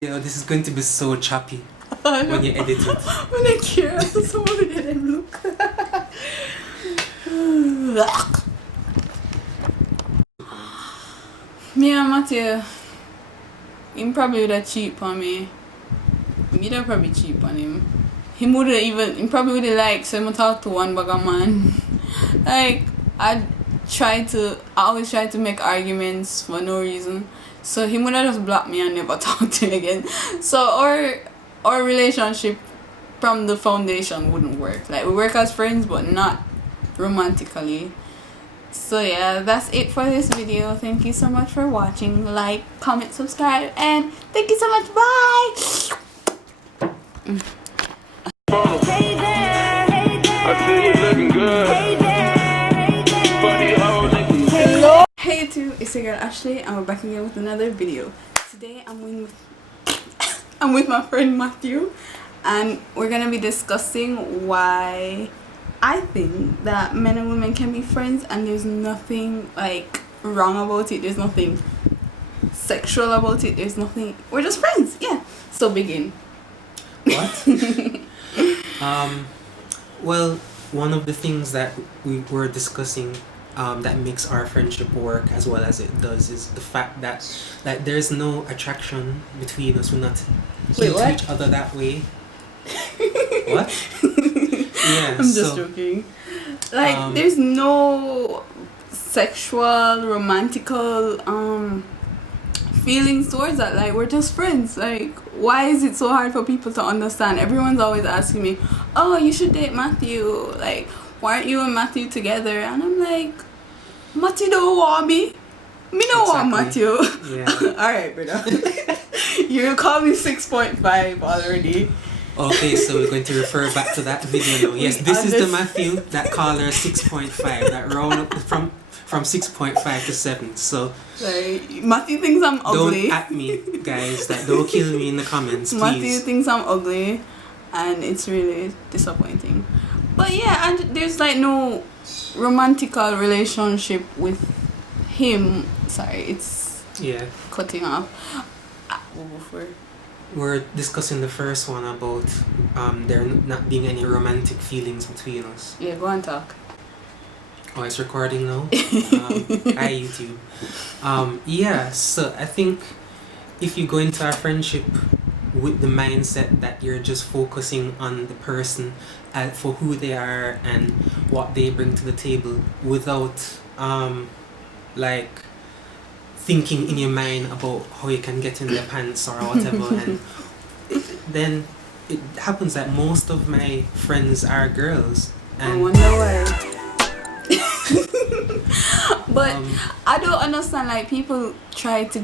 Yeah, this is going to be so choppy when you edit it. When I care, somebody let him look. Me and Matthew, him probably would have cheap on me. Me would probably cheap on him. He probably would have like, so I talk to one bugger man. Like, I always try to make arguments for no reason. So he would have just blocked me and never talk to me again. So our relationship from the foundation wouldn't work. Like, we work as friends but not romantically. So yeah, that's it for this video. Thank you so much for watching. Like, comment, subscribe, and thank you so much. Bye. Hey there, hey there. I see you looking good. Hey there, hey there. Funny hoes. Hello. Hey YouTube, it's your girl Ashley, and we're back again with another video. Today I'm with my friend Matthew, and we're gonna be discussing why I think that men and women can be friends, and there's nothing like wrong about it. There's nothing sexual about it. There's nothing. We're just friends. Yeah. So begin. What? Well, one of the things that we were discussing that makes our friendship work as well as it does is the fact that like there's no attraction between us. We're not into each other that way. What? Yeah, I'm just joking. Like, there's no sexual, romantical feelings towards that. Like, we're just friends. Like, why is it so hard for people to understand? Everyone's always asking me, oh, you should date Matthew. Like, why aren't you and Matthew together? And I'm like, Matthew don't want me. Me don't want Matthew. Yeah. Alright, brother. You call me 6.5 already. Okay, so we're going to refer back to that video now. Yes, this is the Matthew that called her 6.5. That round up from 6.5 to 7. So like, Matthew thinks I'm ugly. don't at me, guys. Like, don't kill me in the comments, please. Matthew thinks I'm ugly, and it's really disappointing. But yeah, and there's like no romantical relationship with him. Sorry, it's cutting off. We're discussing the first one about there not being any romantic feelings between us. Yeah, go and talk. Oh, it's recording now? Hi, YouTube. Yeah, so I think if you go into our friendship with the mindset that you're just focusing on the person for who they are and what they bring to the table without like thinking in your mind about how you can get in their pants or whatever, and then it happens that most of my friends are girls. And I wonder why. But I don't understand, like, people try to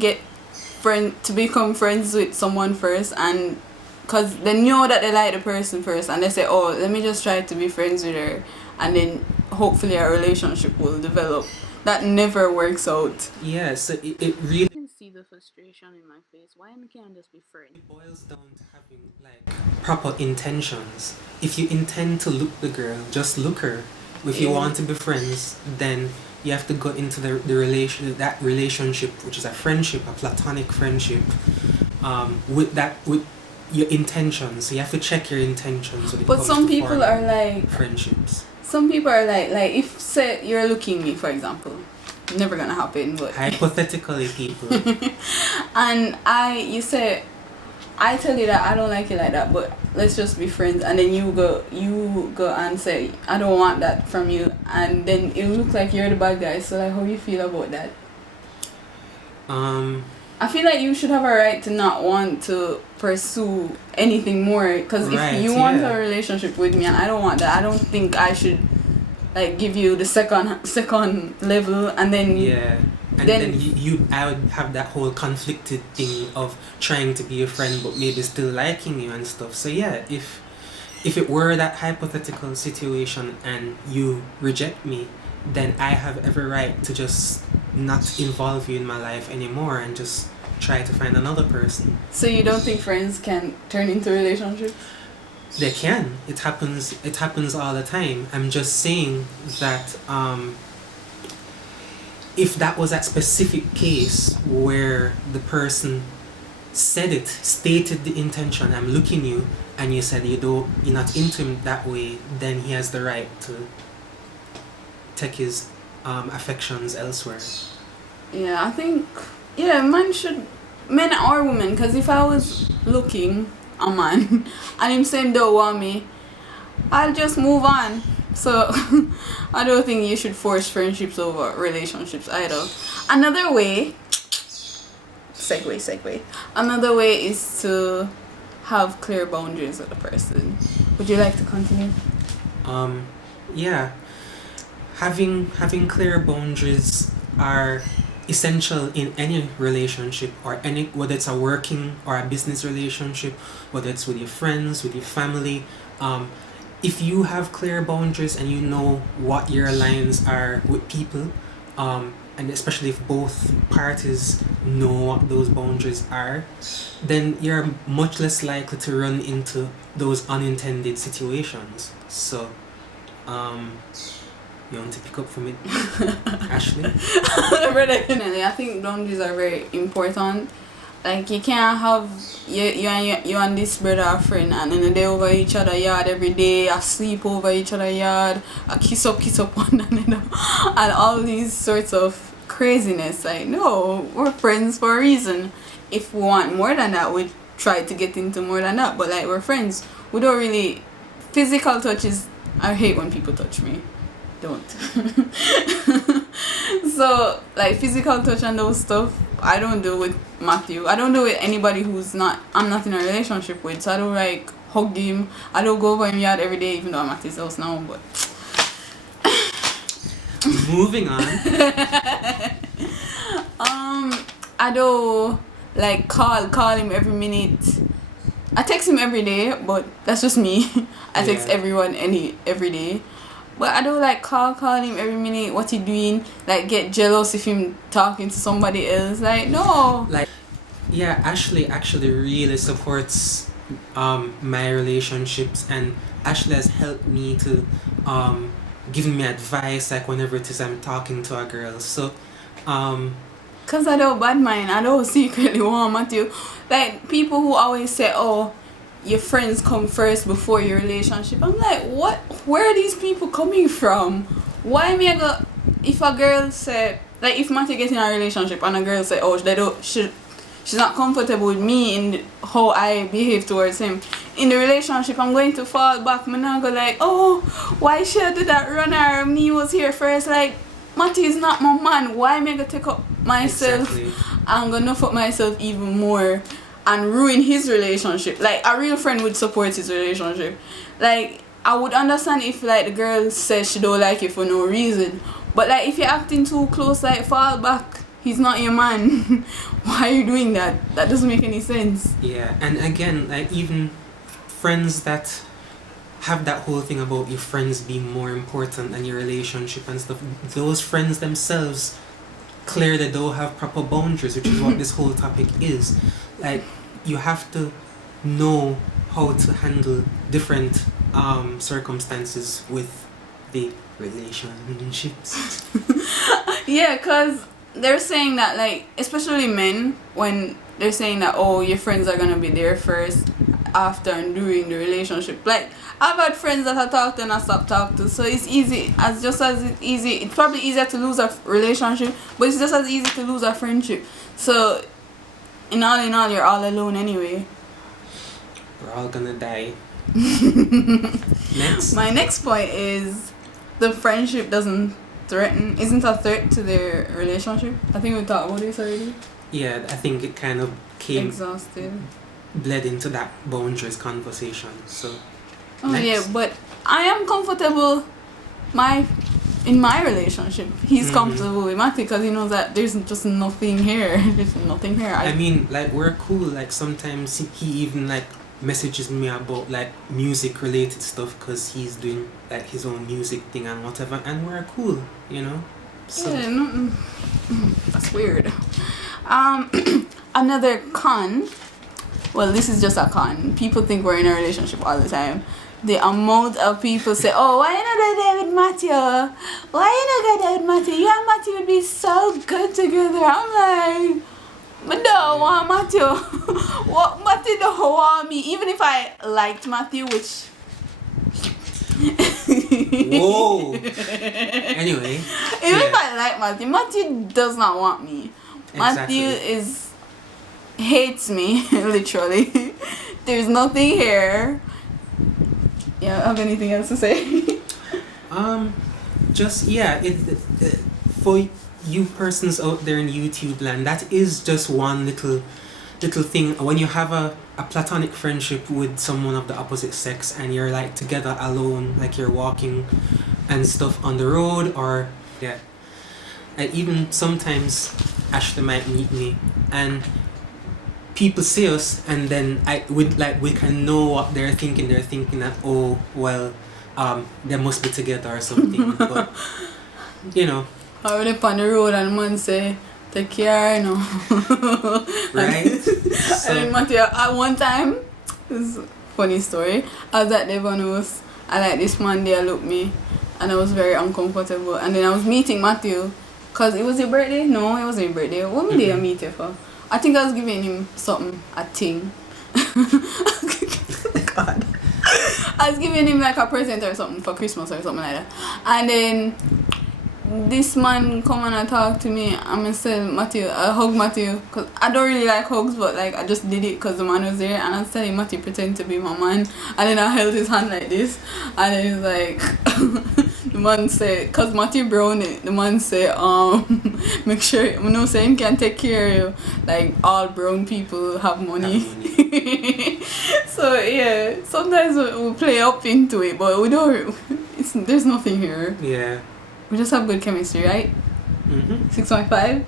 become friends with someone first, and because they know that they like the person first, and they say, oh, let me just try to be friends with her, and then hopefully a relationship will develop. That never works out. Yeah, so it really, You can see the frustration in my face. Why can't I just be friends? it boils down to having like proper intentions. If you intend to look the girl, just look her. If you want to be friends, then you have to go into that relationship, which is a friendship, a platonic friendship, with your intentions. So you have to check your intentions. But some people are like friendships. Some people are like if say you're looking me, for example, never gonna happen, but hypothetically, people. And you say, I tell you that I don't like you like that, but let's just be friends, and then you go and say I don't want that from you, and then it look like you're the bad guy. So like, how you feel about that? I feel like you should have a right to not want to pursue anything more, because if you want a relationship with me and I don't want that, I don't think I should like give you the second level, and then I would have that whole conflicted thing of trying to be a friend but maybe still liking you and stuff. So yeah, if it were that hypothetical situation and you reject me, then I have every right to just not involve you in my life anymore and just try to find another person. So you don't think friends can turn into relationships? They can. It happens all the time. I'm just saying that if that was that specific case where the person said it, stated the intention, I'm looking you, and you said you're not into him that way, then he has the right to take his affections elsewhere. Yeah, I think, yeah, men or women, because if I was looking a man and him saying don't want me, I'll just move on. So I don't think you should force friendships over relationships either. Another way, segue. Another way is to have clear boundaries with the person. Would you like to continue? Yeah, having clear boundaries are essential in any relationship, or any, whether it's a working or a business relationship, whether it's with your friends, with your family. If you have clear boundaries and you know what your lines are with people, and especially if both parties know what those boundaries are, then you're much less likely to run into those unintended situations. So, you want to pick up from it, Ashley? Definitely, I think boundaries are very important. Like, you can't have you and this brother or friend and then they over each other yard every day, a sleep over each other yard, a kiss up one another, and all these sorts of craziness. Like, no, we're friends for a reason. If we want more than that, we try to get into more than that. But like, we're friends. We don't really, physical touches. I hate when people touch me. Don't. So like physical touch and those stuff, I don't do with Matthew. I don't do with anybody I'm not in a relationship with. So I don't like hug him. I don't go over him yard every day, even though I'm at his house now. But moving on. I don't like call him every minute. I text him every day, but that's just me. I text everyone every day. But I don't like call him every minute, what he doing, like get jealous if him talking to somebody else. Like, no. Like, yeah, Ashley actually really supports my relationships, and Ashley has helped me to giving me advice, like whenever it is I'm talking to a girl. So cause I don't bad mind, I don't secretly want Matthew. Like, people who always say, oh, your friends come first before your relationship. I'm like, what? Where are these people coming from? Why me I go? If a girl say, like, if Matthew get in a relationship and a girl say, oh, she's not comfortable with me in how I behave towards him in the relationship, I'm going to fall back. I'm not go like, oh, why should I do that runner? Me was here first. Like, Matthew is not my man. Why am I gonna take up myself? Exactly. I'm gonna fuck myself even more and ruin his relationship. Like, a real friend would support his relationship. Like, I would understand if like the girl says she don't like you for no reason, but like if you're acting too close, like, fall back. He's not your man. Why are you doing that? That doesn't make any sense. Yeah, and again, like, even friends that have that whole thing about your friends being more important than your relationship and stuff, those friends themselves clearly don't have proper boundaries, which is what this whole topic is. Like, you have to know how to handle different circumstances with the relationships. Yeah, because they're saying that, like, especially men, when they're saying that, oh, your friends are gonna be there first, after and during the relationship. Like, I've had friends that I talk to and I stop talking to, so it's it's probably easier to lose a relationship, but it's just as easy to lose a friendship. So in all, you're all alone anyway. We're all gonna die. Next. My next point is the friendship isn't a threat to their relationship. I think we talked about this already. Yeah, I think it kind of bled into that boundaries conversation. So next. Yeah, but I am comfortable in my relationship. He's comfortable with Matthew because he knows that there's just nothing here. There's nothing here. I mean, like, we're cool. Like, sometimes he even like messages me about like music related stuff because he's doing like his own music thing and whatever, and we're cool, you know. So. Yeah, that's weird. Another con. Well, this is just a con. People think we're in a relationship all the time. The amount of people say, oh, why you not go there with Matthew? Why you not go there with Matthew? You and Matthew would be so good together. I'm like, But don't want Matthew. What Matthew don't want me. Even if I liked Matthew, which Whoa. Anyway. even if I like Matthew does not want me. Matthew hates me, literally. There's nothing here. Yeah, have anything else to say? Just yeah, for you persons out there in YouTube land, that is just one little thing. When you have a platonic friendship with someone of the opposite sex and you're like together alone, like you're walking and stuff on the road, or yeah, and even sometimes Ashley might meet me and people see us, and then we can know what they're thinking. They're thinking that, oh well, they must be together or something. But you know, I went up on the road and man say, take care, you know. right? And then Matthew, at one time, this is a funny story. I was at Devon House and like this man there looked me and I was very uncomfortable. And then I was meeting Matthew because it was your birthday. No, it wasn't your birthday. What did I meet you for? I think I was giving him something, a thing. God. I was giving him like a present or something for Christmas or something like that. And then this man come and talk to me and I said, Matthew, I hug Matthew because I don't really like hugs, but like I just did it because the man was there, and I was telling Matthew pretend to be my man, and then I held his hand like this, and then he's like the man said, cause Matthew Brown the man said make sure you know say him can take care of you, like all brown people have money. So yeah, sometimes we play up into it, but we don't, there's nothing here. Yeah. We just have good chemistry, right? 6.5?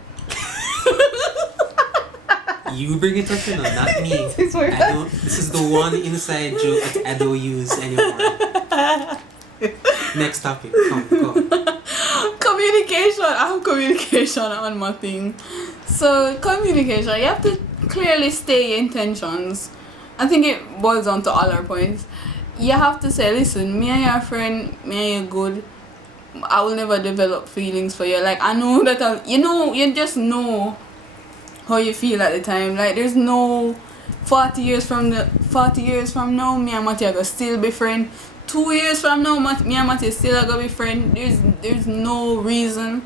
You bring it up, you know, not me. 6.5? This is the one inside joke that I don't use anymore. Next topic. Come. Communication. I have communication on my thing. So, communication. You have to clearly state your intentions. I think it boils down to all our points. You have to say, listen, me and your friend, me and you good. I will never develop feelings for you. Like, I know that you just know how you feel at the time. Like, there's no 40 years from now, me and Matty are gonna still be friends. 2 years from now, me and Matty still are gonna be friends. There's no reason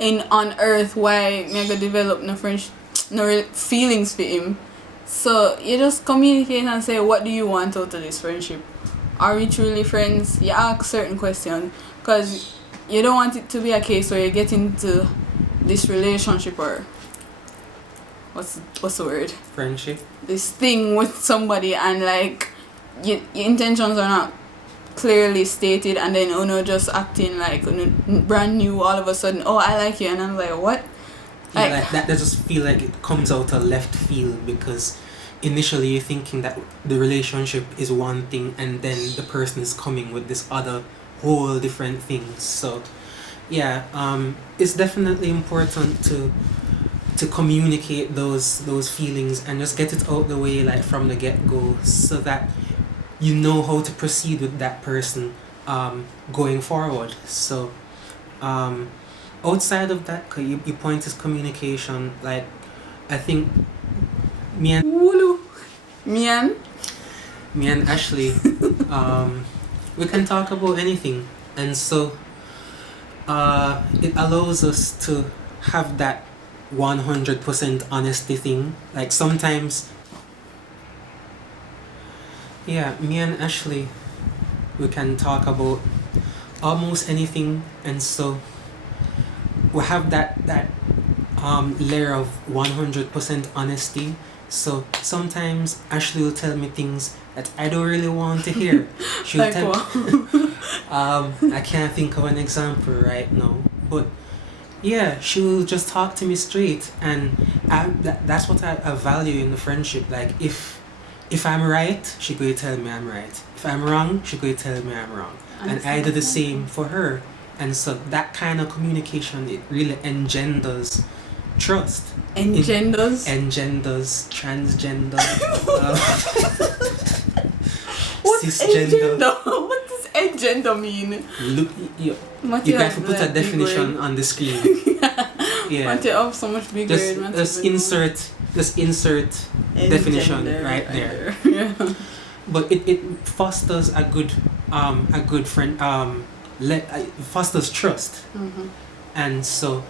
on earth why me gonna develop no feelings for him. So you just communicate and say, what do you want out of this friendship? Are we truly friends? You ask certain questions. Because you don't want it to be a case where you get into this relationship or what's the word? Friendship. This thing with somebody and like your intentions are not clearly stated, and then just acting like brand new all of a sudden. Oh, I like you, and I'm like, what? Yeah, like that just feel like it comes out of left field, because initially you're thinking that the relationship is one thing, and then the person is coming with this other whole different things. So yeah, it's definitely important to communicate those feelings and just get it out the way, like from the get-go, so that you know how to proceed with that person going forward. So outside of that, your point is communication. Like, I think me and Ashley we can talk about anything, and so it allows us to have that 100% honesty thing. Like, sometimes, yeah, me and Ashley, we can talk about almost anything, and so we have that layer of 100% honesty. So sometimes Ashley will tell me things that I don't really want to hear. She'll like tell what? I can't think of an example right now, but yeah, she will just talk to me straight, and that's what I value in the friendship. Like, if I'm right, she going to tell me I'm right. If I'm wrong, she going to tell me I'm wrong, and I do the same for her. And so that kind of communication, it really engenders trust. Engenders Transgender. What's cisgender. engender? What does engender mean? Look, you can put a definition on the screen. Yeah. Want it up so much bigger. Just insert Any definition gender right there. Yeah. But it fosters a good friend it fosters trust. Mm-hmm. And so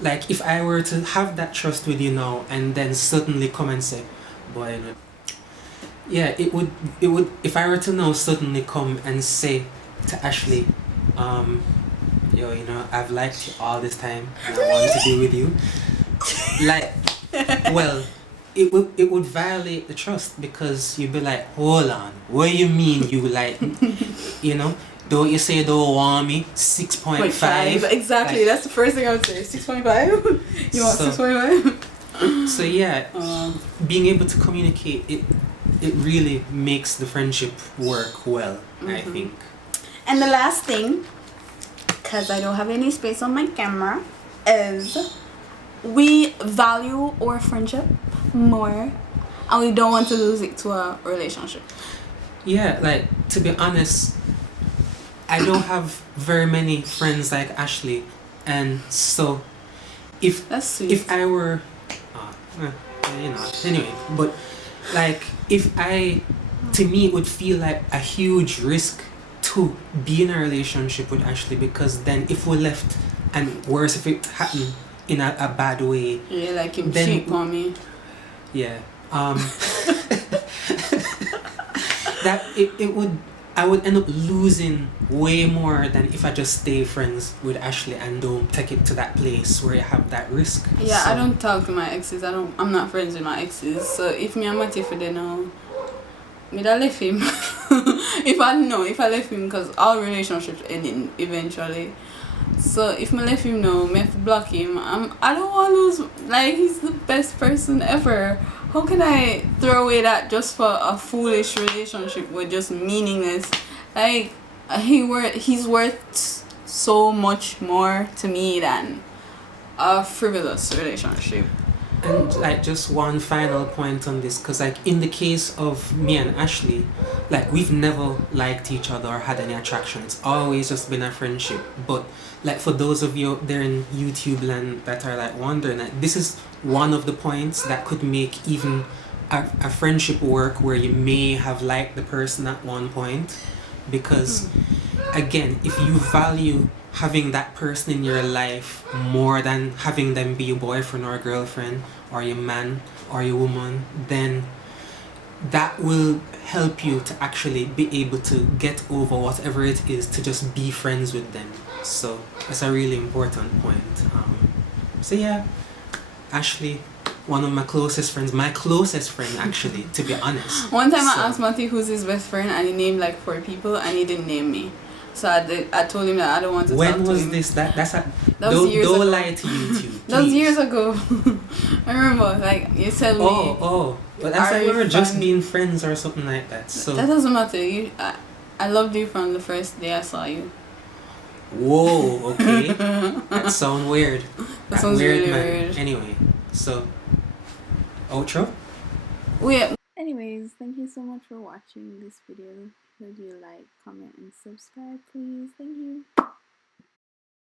like if I were to have that trust with you now and then suddenly come and say, boy, you know, yeah, it would if I were to now suddenly come and say to Ashley, yo, you know, I've liked you all this time and I want to be with you. Like, well, it would violate the trust because you'd be like, hold on, what do you mean you like, you know? Don't you say you don't want me? 6.5. Exactly. Like, that's the first thing I would say. 6.5. You want 6.5? So yeah, being able to communicate it really makes the friendship work well. I think. And the last thing, because I don't have any space on my camera, is we value our friendship more and we don't want to lose it to a relationship. Yeah, like, to be honest, I don't have very many friends like Ashley, and so if That's sweet. if I were you know, anyway, but like to me it would feel like a huge risk to be in a relationship with Ashley, because then if we left, and worse if it happened in a bad way, Yeah, like him then cheat on me. yeah, that it would, I would end up losing way more than if I just stay friends with Ashley and don't take it to that place where you have that risk. Yeah, So, I don't talk to my exes. I'm not friends with my exes. So if me and Matty for the now, me da left him. if I left him, because all relationships ending eventually. So if me left him now, me have to block him. I don't want to lose. Like, he's the best person ever. How can I throw away that just for a foolish relationship with just meaningless? Like, he's worth so much more to me than a frivolous relationship. and like just one final point on this, because like in the case of me and Ashley, like we've never liked each other or had any attraction. It's always just been a friendship. But like for those of you out there in YouTube land that are like wondering, like, this is one of the points that could make even a friendship work where you may have liked the person at one point, because again, if you value having that person in your life more than having them be your boyfriend or girlfriend or your man or your woman, then that will help you to actually be able to get over whatever it is to just be friends with them. So that's a really important point. So yeah, Ashley, one of my closest friends, my closest friend actually, to be honest. One time So- I asked Matty who's his best friend, and he named like 4 people, and he didn't name me. So I told him that I don't want to talk When to was him. this? That was Don't don't lie to YouTube. That was please. years ago. I remember, like, you tell me. Oh, but that's Are like we you were just fun? being friends or something like that. So That doesn't matter. I loved you from the first day I saw you. whoa, okay, that sounds weird. That sounds really man. weird. Anyway, so outro. Wait. Anyways, thank you so much for watching this video. Would you like, comment, and subscribe, please? Thank you.